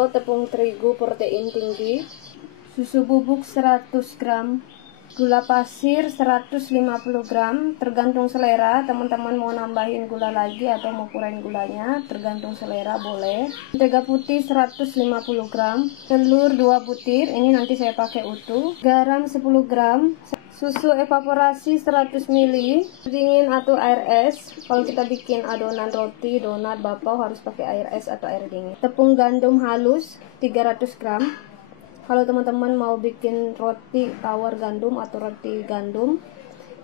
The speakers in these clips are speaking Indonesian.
kilo tepung terigu protein tinggi, susu bubuk 100 gram, gula pasir 150 gram, tergantung selera. Teman-teman mau nambahin gula lagi atau mau kurangin gulanya, tergantung selera boleh. Mentega putih 150 gram, telur 2 butir, ini nanti saya pakai utuh, garam 10 gram, susu evaporasi 100 ml, dingin atau air es. Kalau kita bikin adonan roti, donat, bakpao harus pakai air es atau air dingin. Tepung gandum halus 300 gram. Kalau teman-teman mau bikin roti tawar gandum atau roti gandum,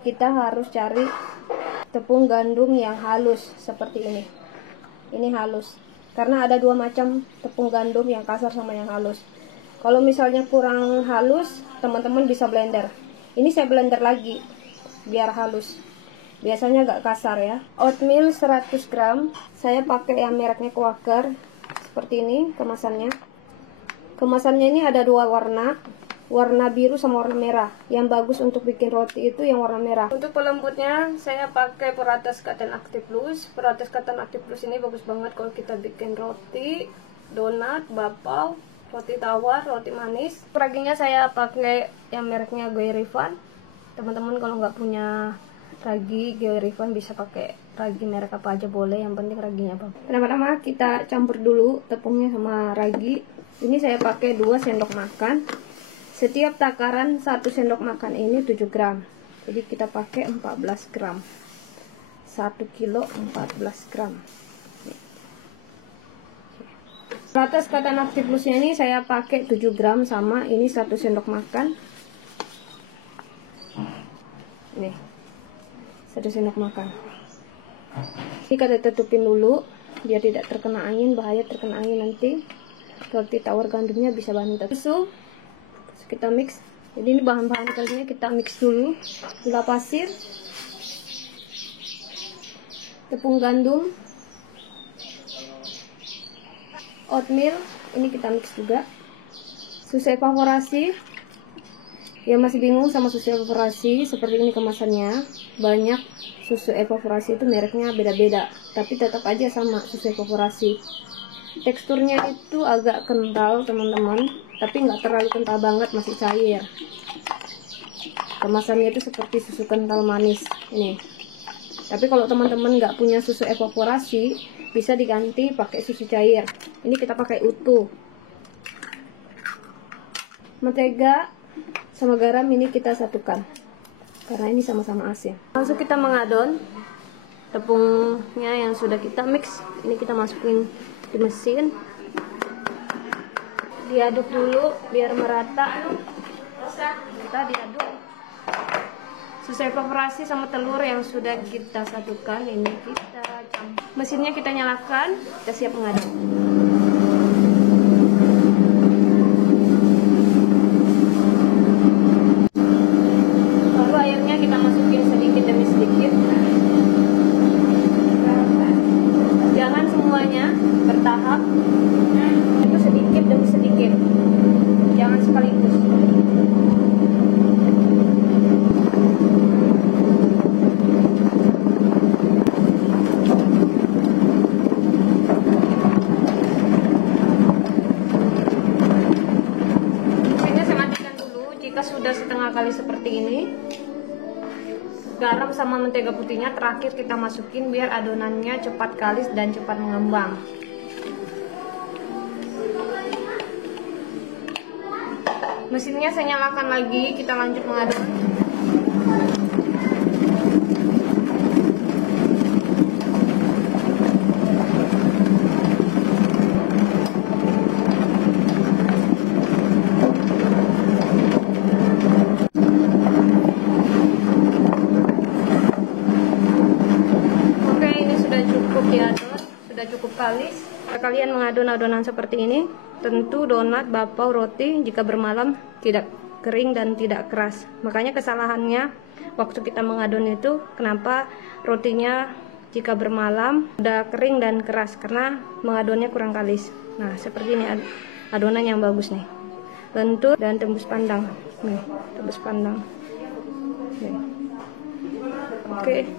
kita harus cari tepung gandum yang halus seperti ini. Ini halus, karena ada dua macam tepung gandum, yang kasar sama yang halus. Kalau misalnya kurang halus, teman-teman bisa blender. Ini saya blender lagi biar halus, biasanya agak kasar ya. Oatmeal 100 gram, saya pakai yang mereknya Quaker. Seperti ini kemasannya. Kemasannya ini ada dua warna, warna biru sama warna merah. Yang bagus untuk bikin roti itu yang warna merah. Untuk pelembutnya saya pakai Puratas Cotton Active Plus. Puratas Cotton Active Plus ini bagus banget kalau kita bikin roti, donat, bakpao, roti tawar, roti manis. Raginya saya pakai yang mereknya Goerifan. Teman-teman kalau nggak punya ragi Goerifan bisa pakai ragi merek apa aja boleh, yang penting raginya bagus. Pertama-tama kita campur dulu tepungnya sama ragi. Ini saya pakai 2 sendok makan. Setiap takaran 1 sendok makan ini 7 gram. Jadi kita pakai 14 gram. 1 kilo 14 gram. Puratas Cotton Active Plusnya ini saya pakai 7 gram sama ini 1 sendok makan. Nih, 1 sendok makan. Ini kita tutupin dulu biar tidak terkena angin, bahaya terkena angin nanti roti tawar gandumnya bisa bantet. Susu kita mix. Jadi ini bahan-bahan kalinya kita mix dulu. Gula pasir, tepung gandum, oatmeal, ini kita mix juga. Susu evaporasi. Ya masih bingung sama susu evaporasi, seperti ini kemasannya. Banyak susu evaporasi itu mereknya beda-beda, tapi tetap aja sama susu evaporasi. Teksturnya itu agak kental teman-teman, tapi nggak terlalu kental banget, masih cair. Kemasannya itu seperti susu kental manis ini. Tapi kalau teman-teman nggak punya susu evaporasi, bisa diganti pakai susu cair. Ini kita pakai utuh. Mentega sama garam ini kita satukan, karena ini sama-sama asin. Langsung kita mengadon tepungnya yang sudah kita mix. Ini kita masukin di mesin, diaduk dulu biar merata. Kita diaduk. Susu evaporasi sama telur yang sudah kita satukan ini kita campur. Mesinnya kita nyalakan, kita siap mengaduk. Lalu airnya kita masukin sedikit demi sedikit. Jangan semuanya, bertahap. Itu sedikit demi sedikit. Jangan sekaligus. Sudah setengah kali seperti ini, garam sama mentega putihnya terakhir kita masukin biar adonannya cepat kalis dan cepat mengembang. Mesinnya saya nyalakan lagi, kita lanjut mengadon. Sudah cukup kalis. Kalian mengadon adonan seperti ini, tentu donat, bakpao, roti jika bermalam tidak kering dan tidak keras. Makanya kesalahannya waktu kita mengadon itu, kenapa rotinya jika bermalam udah kering dan keras, karena mengadonnya kurang kalis. Nah seperti ini adonan yang bagus nih, lentur dan tembus pandang. Nih, tembus pandang. Nih. Oke,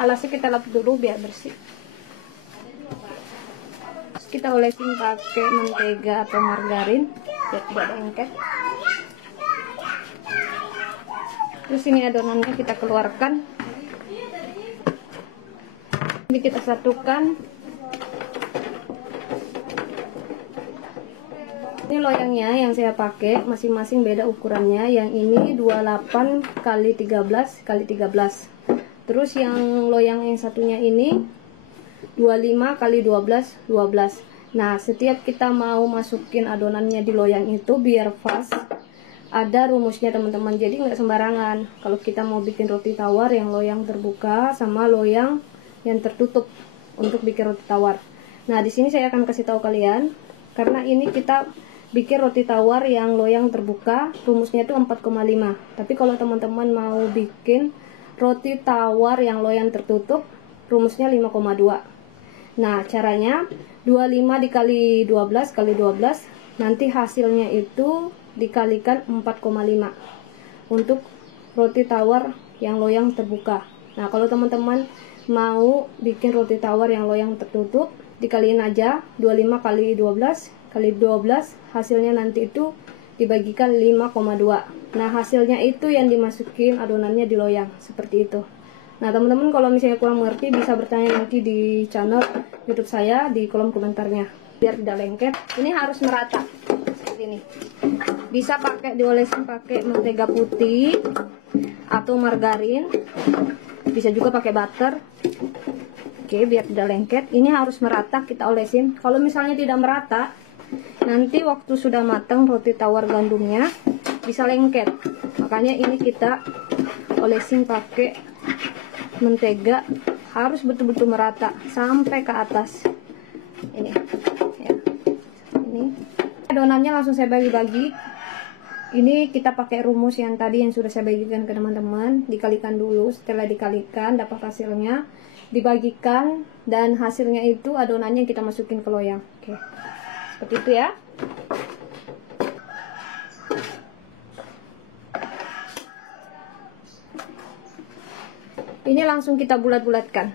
alasnya kita lap dulu biar bersih. kita olesin pakai mentega atau margarin biar tidak lengket. Terus ini adonannya kita keluarkan, ini kita satukan. Ini loyangnya yang saya pakai masing-masing beda ukurannya. Yang ini 28 x 13 x 13. Terus yang loyang yang satunya ini 25 x 12 12. Nah, setiap kita mau masukin adonannya di loyang itu biar pas, ada rumusnya teman-teman. Jadi nggak sembarangan kalau kita mau bikin roti tawar yang loyang terbuka sama loyang yang tertutup untuk bikin roti tawar. Nah, di sini saya akan kasih tahu kalian, karena ini kita bikin roti tawar yang loyang terbuka, rumusnya itu 4,5. Tapi kalau teman-teman mau bikin roti tawar yang loyang tertutup, rumusnya 5,2. Nah, caranya 25 dikali 12 kali 12, nanti hasilnya itu dikalikan 4,5 untuk roti tawar yang loyang terbuka. Nah, kalau teman-teman mau bikin roti tawar yang loyang tertutup, dikaliin aja 25 kali 12 kali 12, hasilnya nanti itu dibagikan 5,2. Nah, hasilnya itu yang dimasukin adonannya di loyang, seperti itu. Nah, teman-teman kalau misalnya kurang mengerti bisa bertanya nanti di channel YouTube saya di kolom komentarnya. Biar tidak lengket, ini harus merata seperti ini. Bisa pakai diolesin pakai mentega putih atau margarin, bisa juga pakai butter. Oke, biar tidak lengket, ini harus merata kita olesin. Kalau misalnya tidak merata, nanti waktu sudah matang roti tawar gandumnya bisa lengket. Makanya ini kita olesin pakai mentega, harus betul-betul merata sampai ke atas. Ini ya. Ini adonannya langsung saya bagi-bagi. Ini kita pakai rumus yang tadi yang sudah saya bagikan ke teman-teman. Dikalikan dulu, setelah dikalikan dapat hasilnya, dibagikan, dan hasilnya itu adonannya kita masukin ke loyang. Oke, seperti itu ya. Ini langsung kita bulat-bulatkan.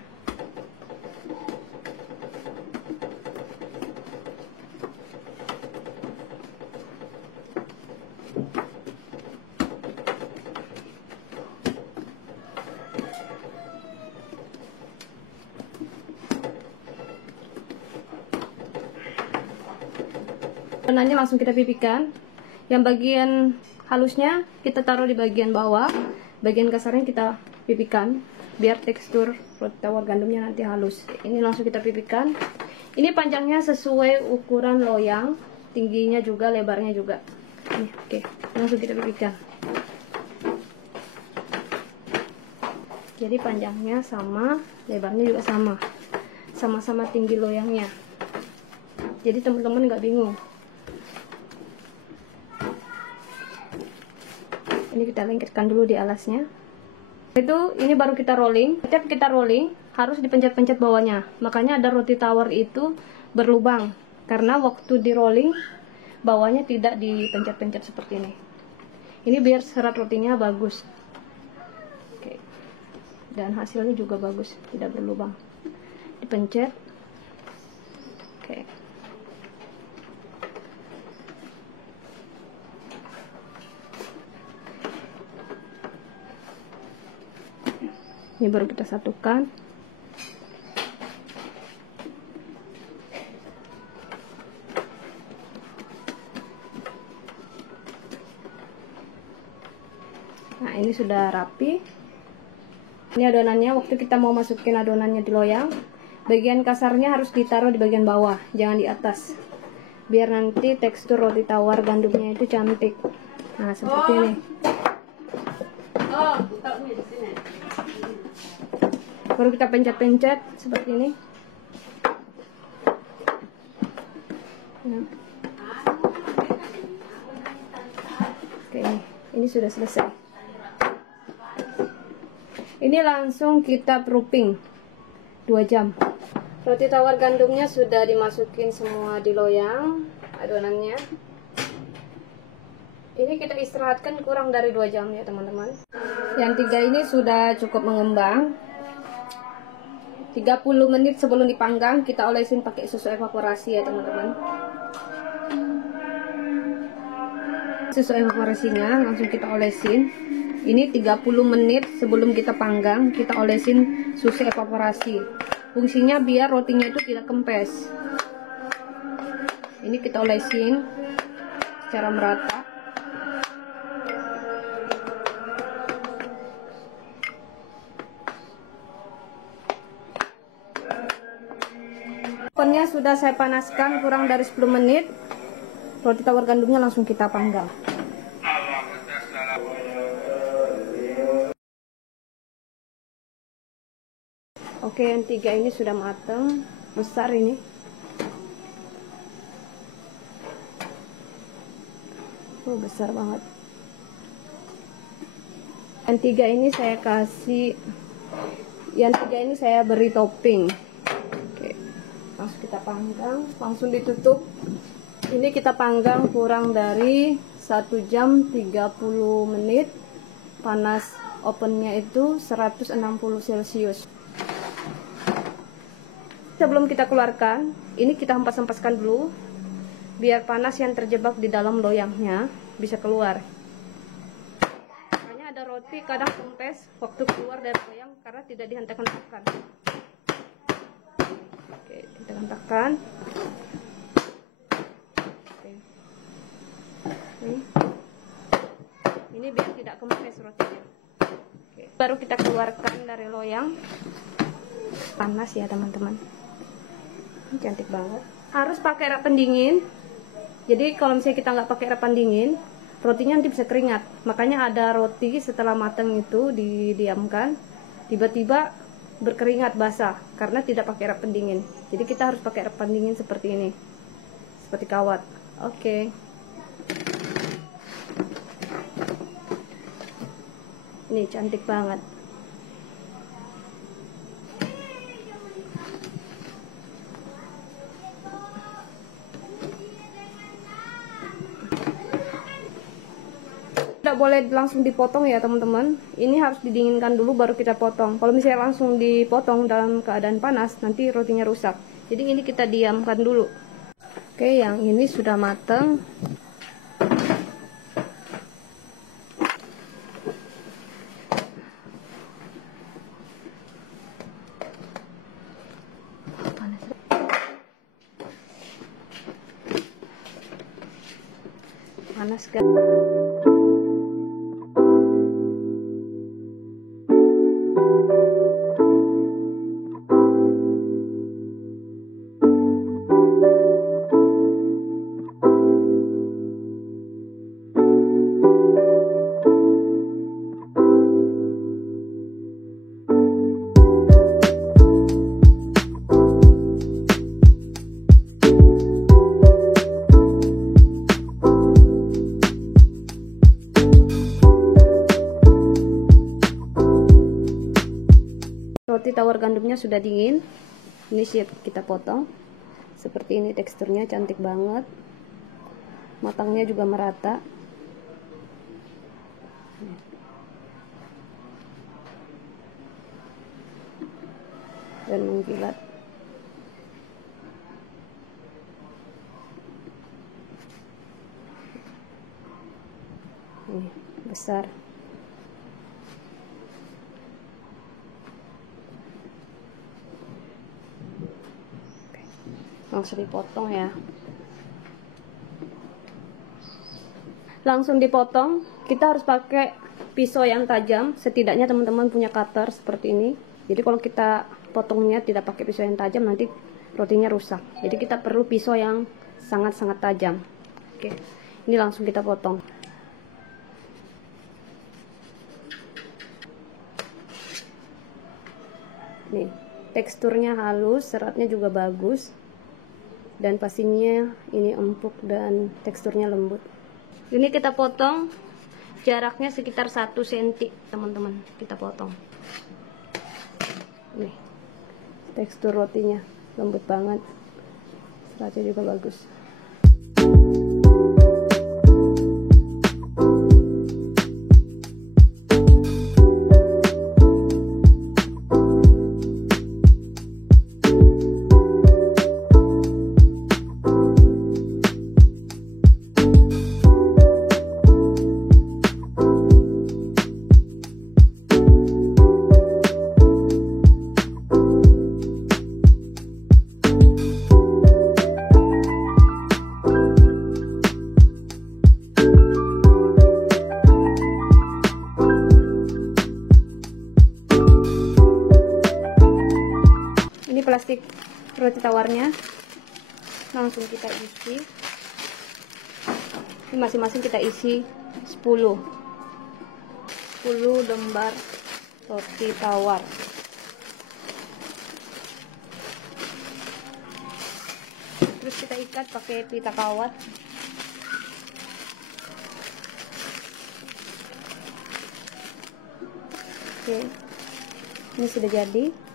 Adonannya langsung kita pipihkan. Yang bagian halusnya kita taruh di bagian bawah, bagian kasarnya kita pipihkan biar tekstur roti tawar gandumnya nanti halus. Ini langsung kita pipihkan. Ini panjangnya sesuai ukuran loyang, tingginya juga, lebarnya juga. Nih, oke, langsung kita pipihkan. Jadi panjangnya sama, lebarnya juga sama, sama-sama tinggi loyangnya. Jadi teman-teman nggak bingung. Ini kita lengketkan dulu di alasnya. Itu ini baru kita rolling. Setiap kita rolling harus dipencet-pencet bawahnya. Makanya ada roti tawar itu berlubang, karena waktu di rolling bawahnya tidak dipencet-pencet seperti ini. Ini biar serat rotinya bagus. Oke. Dan hasilnya juga bagus, tidak berlubang. Dipencet. Oke. Ini baru kita satukan. Nah, ini sudah rapi. Ini adonannya, waktu kita mau masukin adonannya di loyang, bagian kasarnya harus ditaruh di bagian bawah, jangan di atas. Biar nanti tekstur roti tawar gandumnya itu cantik. Nah, seperti ini. Baru kita pencet-pencet seperti ini. Nah. Oke, ini sudah selesai. Ini langsung kita proofing 2 jam. Roti tawar gandumnya sudah dimasukin semua di loyang adonannya. Ini kita istirahatkan kurang dari 2 jam ya teman-teman. Yang 3 ini sudah cukup mengembang. 30 menit sebelum dipanggang kita olesin pakai susu evaporasi ya teman-teman. Susu evaporasinya langsung kita olesin. Ini 30 menit sebelum kita panggang kita olesin susu evaporasi. Fungsinya biar rotinya itu tidak kempes. Ini kita olesin secara merata. Ovennya sudah saya panaskan kurang dari 10 menit. Roti tawar gandumnya langsung kita panggang. Oke, yang 3 ini sudah matang, besar ini. Besar banget. Yang 3 ini saya kasih, yang 3 ini saya beri topping. Langsung kita panggang, langsung ditutup. Ini kita panggang kurang dari 1 jam 30 menit. Panas ovennya itu 160 celcius. Sebelum kita keluarkan, ini kita hempas-hempaskan dulu biar panas yang terjebak di dalam loyangnya bisa keluar. Makanya ada roti kadang kempes waktu keluar dari loyang karena tidak dihentak-hentakkan. Oke, kita hentakkan. Oke. Ini biar tidak kempes rotinya. Oke. Baru kita keluarkan dari loyang. Panas ya teman-teman. Cantik banget. Harus pakai air pendingin. Jadi kalau misalnya kita nggak pakai air pendingin, rotinya nanti bisa keringat. Makanya ada roti setelah matang itu didiamkan, tiba-tiba berkeringat basah karena tidak pakai air pendingin. Jadi kita harus pakai air pendingin seperti ini, seperti kawat. Oke. Ini cantik banget. Tidak boleh langsung dipotong ya teman-teman. Ini harus didinginkan dulu baru kita potong. Kalau misalnya langsung dipotong dalam keadaan panas, nanti rotinya rusak. Jadi ini kita diamkan dulu. Oke, yang ini sudah matang. Panas kan? Roti tawar gandumnya sudah dingin. Ini siap kita potong. Seperti ini teksturnya, cantik banget. Matangnya juga merata. Dan mengkilat. Ini besar. Langsung dipotong ya. Langsung dipotong. Kita harus pakai pisau yang tajam. Setidaknya teman-teman punya cutter seperti ini. Jadi kalau kita potongnya tidak pakai pisau yang tajam, nanti rotinya rusak. Jadi kita perlu pisau yang sangat-sangat tajam. Oke, ini langsung kita potong. Nih, teksturnya halus, seratnya juga bagus. Dan pastinya ini empuk dan teksturnya lembut. Ini kita potong jaraknya sekitar 1 cm teman-teman, kita potong. Nih tekstur rotinya lembut banget, seratnya juga bagus. plastik roti tawarnya, langsung kita isi. Ini masing-masing kita isi 10 lembar roti tawar. Terus kita ikat pakai pita kawat. Oke, ini sudah jadi.